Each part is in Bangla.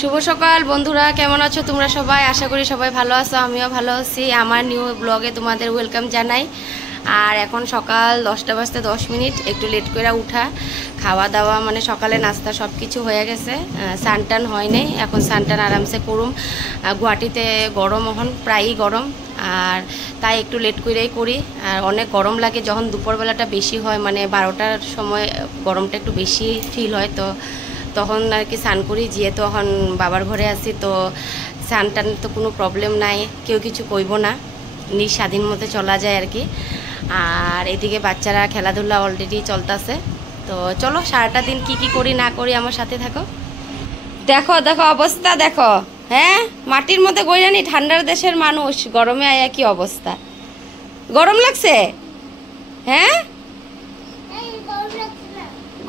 শুভ সকাল বন্ধুরা, কেমন আছো তোমরা সবাই? আশা করি সবাই ভালো আছো, আমিও ভালো আছি। আমার নিউ ব্লগে তোমাদের ওয়েলকাম জানাই। আর এখন সকাল 10টা বাজতে 10 মিনিট, একটু লেট করে উঠা, খাওয়া দাওয়া মানে সকালে নাস্তা সব কিছু হয়ে গেছে। সানটান হয় নাই, এখন সানটান আরামসে করুম। গুয়াহাটিতে গরম, এখন প্রায়ই গরম, আর তাই একটু লেট করেই করি। আর অনেক গরম লাগে যখন দুপুরবেলাটা বেশি হয়, মানে 12টার সময় গরমটা একটু বেশি ফিল হয়, তো তখন আর কি স্নান করি। যেহেতু এখন বাবার ঘরে আছি, তো স্নান টান তো কোনো প্রবলেম নাই, কেউ কিছু কইব না, নিজ স্বাধীন মতো চলা যায় আর কি। আর এদিকে বাচ্চারা খেলাধুলা অলরেডি চলতেছে। তো চলো সারাটা দিন কি কি করি না করি আমার সাথে থাকো। দেখো দেখো অবস্থা দেখো, হ্যাঁ মাটির মধ্যে গইরানি, ঠান্ডার দেশের মানুষ, গরমে আয়া কি অবস্থা। গরম লাগছে? হ্যাঁ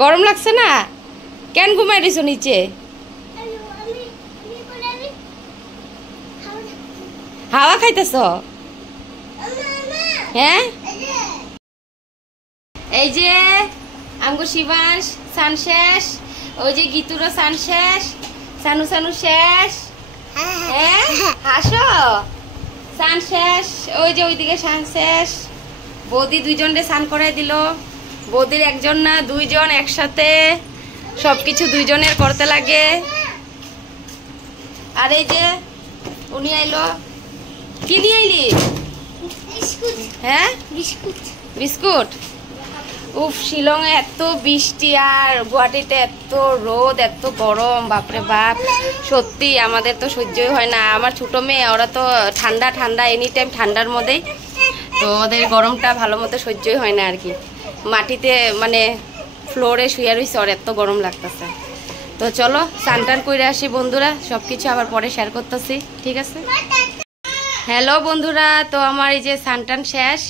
গরম লাগছে না? কেন ঘুমাই দিছো নিচে? হাওয়া খাইতেছ? হ্যাঁ এই যে আমগো শিবাংশ সান শেষ, ওই যে গীতুরও সান শেষ, সানু সানু শেষ। হ্যাঁ হাসো, সান শেষ, ওই যে ওইদিকে সান শেষ। বৌদি দুইজনরে সান করাই দিল। বৌদির একজন না দুইজন একসাথে সবকিছু দুইজনের করতে লাগে। আর এই যে উনি আইলো, কি নিয়ে আইলি? হ্যাঁ বিস্কুট। উফ, শিলংয়ে এত বৃষ্টি আর গুয়াহাটিতে এত রোদ, এত গরম, বাপরে বাপ, সত্যি আমাদের তো সহ্যই হয় না। আমার ছোট মেয়ে, ওরা তো ঠান্ডা ঠান্ডা এনি টাইম ঠান্ডার মধ্যেই, তো ওদের গরমটা ভালো মতো সহ্যই হয় না আর কি। মাটিতে মানে ফ্লোরে শুয়ে রয়েছে, ওর এত গরম লাগতেছে। তো চলো স্নান করে আসি বন্ধুরা, সব কিছু আবার পরে শেয়ার করতেছি, ঠিক আছে? হ্যালো বন্ধুরা, তো আমার এই যে স্নান শেষ,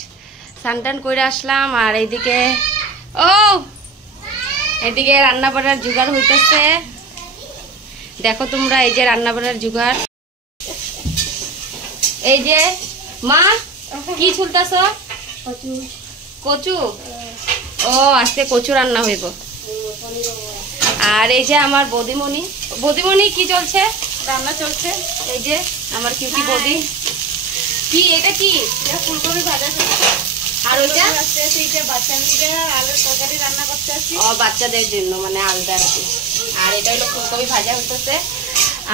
স্নান করে আসলাম। আর এইদিকে এদিকে রান্না বাড়ার জোগাড় হইতেছে, দেখো তোমরা, এই যে রান্না বাড়ার জোগাড়। এই যে মা কি ছুলতাছ? কচু। ও আজকে কচু রান্না হইব। আর এই যে আমার বৌদিমণি, বৌদিমণি কি চলছে? রান্না চলছে। এই যে আমার কিউটি বৌদি। কি এটা? কি ফুলকপি ভাজা চলছে। আর ওইটা আলুর তরকারি রান্না করতে আসছি, ও বাচ্চাদের জন্য মানে আলাদা আর কি। আর এটা হলো ফুলকপি ভাজা হইতেছে।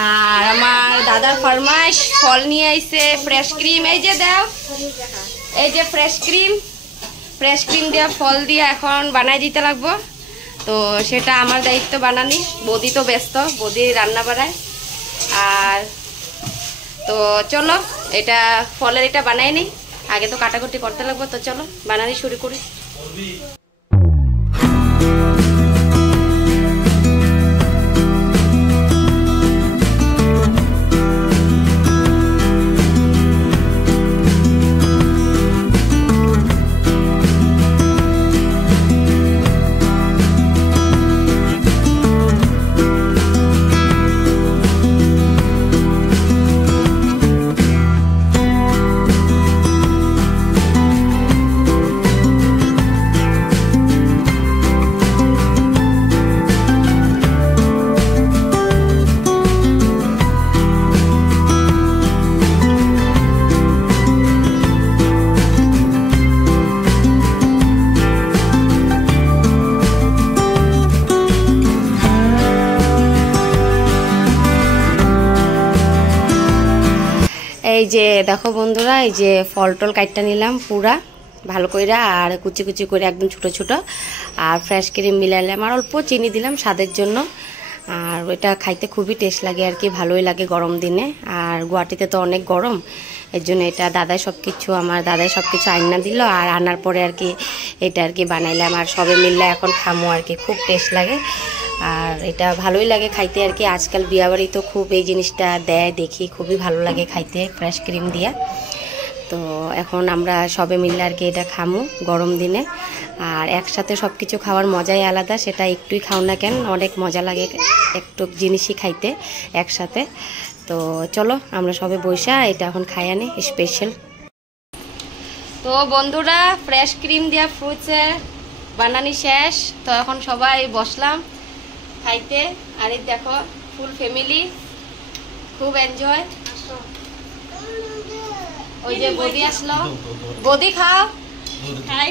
আর আমার দাদার ফরমাইশ ফল নিয়ে আইছে, ফ্রেশ ক্রিম। এই যে দাও, এই যে ফ্রেশ ক্রিম দিয়া ফল দিয়া এখন বানাই দিতে লাগবো। তো সেটা আমার দায়িত্ব বানানি, বৌদি তো ব্যস্ত, বৌদি রান্না বাড়ায়। আর তো চলো এটা ফলের এটা বানাই নিই, আগে তো কাটাকুটি করতে লাগবো। তো চলো বানানি শুরু করি। এই যে দেখো বন্ধুরা, এই যে ফল টল কাটটা নিলাম পুরা ভালো করে, আর কুচি কুচি করে একদম ছোট ছোট। আর ফ্রেশ ক্রিম মিলাইলাম, আর অল্প চিনি দিলাম স্বাদের জন্য। আর ওইটা খাইতে খুবই টেস্ট লাগে আর কি, ভালোই লাগে গরম দিনে। আর গুয়াহাটিতে তো অনেক গরম, এর জন্য এটা দাদাই সব কিছু, আমার দাদাই সব কিছু আইনা দিল। আর আনার পরে আর কি এটা আর কি বানাইলাম, আর সবে মিললে এখন খামো আর কি, খুব টেস্ট লাগে। আর এটা ভালোই লাগে খাইতে আর কি। আজকাল বিয়াবাড়ি তো খুব এই জিনিসটা দেয়, দেখি খুবই ভালো লাগে খাইতে, ফ্রেশ ক্রিম দিয়া। তো এখন আমরা সবে মিললে আর কি এটা খামু গরম দিনে। আর একসাথে সব কিছু খাওয়ার মজাই আলাদা, সেটা একটুই খাও না কেন, অনেক মজা লাগে একটু জিনিসই খাইতে একসাথে। তো চলো আমরা সবে বৈশা এটা এখন খাই আনি স্পেশাল। তো বন্ধুরা ফ্রেশ ক্রিম দিয়া ফ্রুটসের বানানি শেষ, তো এখন সবাই বসলাম খাইতে। আর এই দেখো ফুল ফ্যামিলি খুব এনজয়। ওই যে বদি আসলো, বদি খাও খাই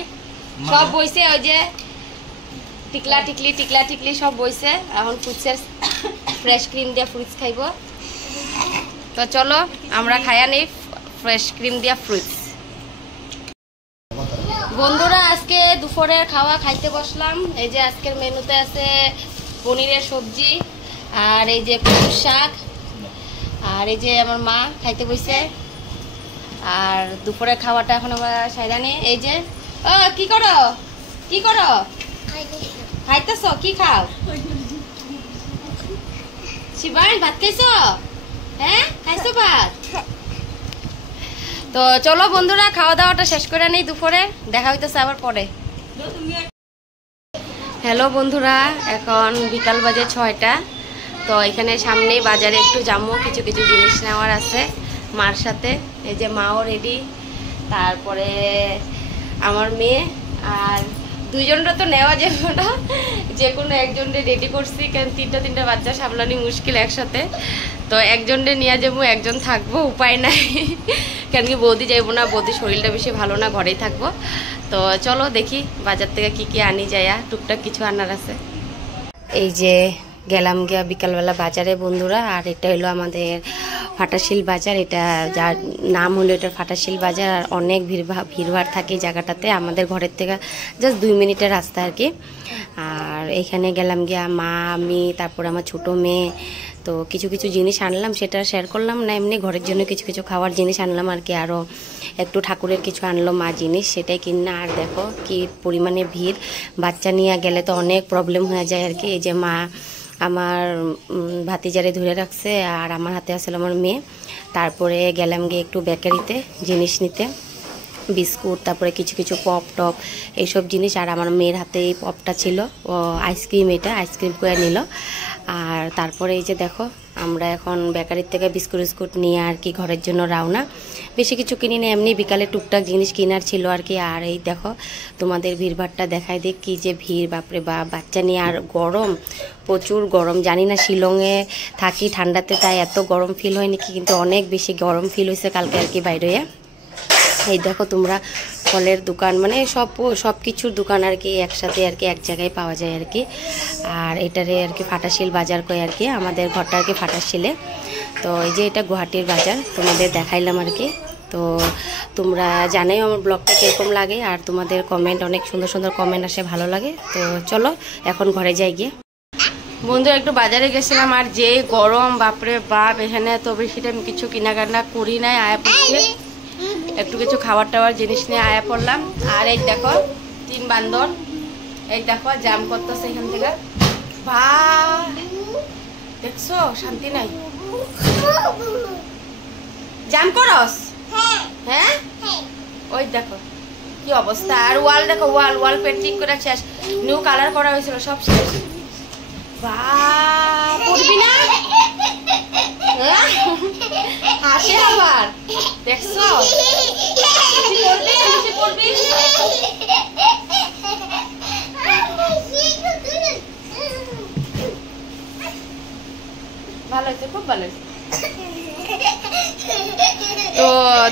সব বইছে। ওই যে টিকলা টিকলি সব বইছে। এখন ফ্রুটসের ফ্রেশ ক্রিম দিয়ে ফ্রুটস খাইব। তো চলো আমরা খাইয়া নেই ফ্রেশ ক্রিম দিয়া ফ্রুটস। বন্ধুরা আজকে দুপুরের খাওয়া খাইতে বসলাম। এই যে আজকের মেনুতে আছে পনিরের সবজি, আর এই যে কচুর শাক, আর এই যে আমার মা খাইতে বসে। আর দুপুরের খাওয়াটা এখন আমরা সাইরা নেই। এই যে ও কি করো খাইতেছ? কি খাও? শিবান ভাত খাইছো? হ্যাঁ খাইছো ভাত? তো চলো বন্ধুরা খাওয়া দাওয়াটা শেষ করে নেই দুপুরে, দেখা হইতেছে আবার পরে। হ্যালো বন্ধুরা, এখন বিকাল বাজে 6টা। তো এখানে সামনেই বাজারে একটু যাবো, কিছু কিছু জিনিস নেওয়ার আছে মার সাথে। এই যে মাও রেডি, তারপরে আমার মেয়ে, আর দুইজনটা তো নেওয়া যাবে না, যে কোনো একজনকে রেডি করছি, কারণ তিনটা বাচ্চা সামলানি মুশকিল একসাথে। তো একজনকে নিয়ে যাবো, একজন থাকবো, উপায় নাই। কেন কি বৌদি যাইবো না, বৌদির শরীরটা বেশি ভালো না, ঘরেই থাকবো। তো চলো দেখি বাজার থেকে কি আনি যায়, টুকটাক কিছু আনার আছে। এই যে গেলাম গিয়া বিকালবেলা বাজারে বন্ধুরা। আর এটা হলো আমাদের ফাটাশিল বাজার, এটা যার নাম হলো এটা ফাটাশিল বাজার। আর অনেক ভিড়ভাড় থাকে এই জায়গাটাতে, আমাদের ঘরের থেকে জাস্ট 2 মিনিটের রাস্তা আর কি। আর এখানে গেলাম গিয়া মা, আমি, তারপরে আমার ছোটো মেয়ে। তো কিছু কিছু জিনিস আনলাম, সেটা শেয়ার করলাম না, এমনি ঘরের জন্য কিছু কিছু খাওয়ার জিনিস আনলাম আর কি। আরও একটু ঠাকুরের কিছু আনলো মা জিনিস, সেটাই কিনা। আর দেখো কি পরিমাণে ভিড়, বাচ্চা নিয়ে গেলে তো অনেক প্রবলেম হয়ে যায় আর কি। এই যে মা আমার ভাতিজারে ধরে রাখছে, আর আমার হাতে আসলে আমার মেয়ে। তারপরে গেলাম গিয়ে একটু বেকারিতে জিনিস নিতে, বিস্কুট, তারপরে কিছু কিছু পপ টপ এইসব জিনিস। আর আমার মেয়ের হাতে এই পপটা ছিল, ও আইসক্রিম, এটা আইসক্রিম করে নিল। আর তারপরে এই যে দেখো আমরা এখন বেকারির থেকে বিস্কুট নিয়ে আর কি ঘরের জন্য রওনা। বেশি কিছু কিনি না, এমনি বিকালে টুকটাক জিনিস কেনার ছিল আর কি। আর এই দেখো তোমাদের ভিড়ভাড়টা দেখাই দিক, কি যে ভিড়, বাপরে বা বাচ্চা নিয়ে। আর গরম, প্রচুর গরম। জানি না শিলংয়ে থাকি ঠান্ডাতে, তাই এত গরম ফিল হয় নাকি, কিন্তু অনেক বেশি গরম ফিল হয়েছে কালকে আর কি বাইরে। এই দেখো তোমরা ফলের দোকান, মানে সব কিছুর দোকান আর কি একসাথে আর কি এক জায়গায় পাওয়া যায় আর কি। আর এটারে আর কি ফাটাশিল বাজার কয় আর কি, আমাদের ঘরটা আর কি ফাটাশিলে। তো এই যে এটা গুয়াহাটির বাজার, তোমাদের দেখাইলাম আর কি। তো তোমরা জানাই আমার ব্লগটা কীরকম লাগে, আর তোমাদের কমেন্ট, অনেক সুন্দর সুন্দর কমেন্ট আসে, ভালো লাগে। তো চলো এখন ঘরে যাই গিয়ে। বন্ধু একটু বাজারে গেছিলাম, আর যে গরম, বাপরে বাপ। এখানে তো বেশি টাইম কিছু কেনাকাটা করি নাই, আয়া পড়ছে একটু কিছু খাবার টাবার জিনিস নিয়ে আয়া পড়লাম। আর এই দেখো 3 বান্দর, এই দেখো জাম করতেছে এখান থেকে। বা দেখছো শান্তি নাই, জাম করস? হ্যাঁ ওই দেখো কি অবস্থা। আর ওয়াল দেখো, ওয়াল পেন্টিং করে শেষ, নিউ কালার করা হয়েছিল, সব শেষ। বা পড়বি না, হাসে আবার, দেখছো? ভালো হয়েছে, খুব ভালো হয়েছে। তো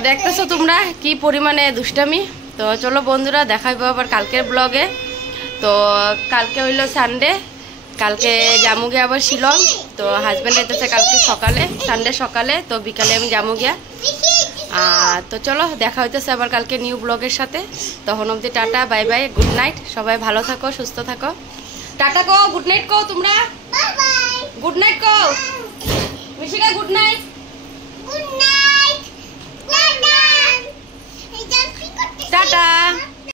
দেখতেছো তোমরা কি পরিমাণে দুষ্টামি। তো চলো বন্ধুরা দেখাইবো আবার কালকের ব্লগে। তো কালকে হইলো সানডে, কালকে যামু গিয়া আবার শিলং। তো হাজব্যান্ড এসেছে কালকে সকালে, সানডে সকালে, তো বিকালে আমি যামু গিয়া। তো চলো দেখা হইতেছে আবার কালকে নিউ ব্লগের সাথে। তখন অবধি tata, bye bye, good night. সবাই ভালো থাকো, সুস্থ থাকো। টাটা কো, গুড নাইট কো তোমরা, গুড নাইট কো মিশিকা, গুড নাইট।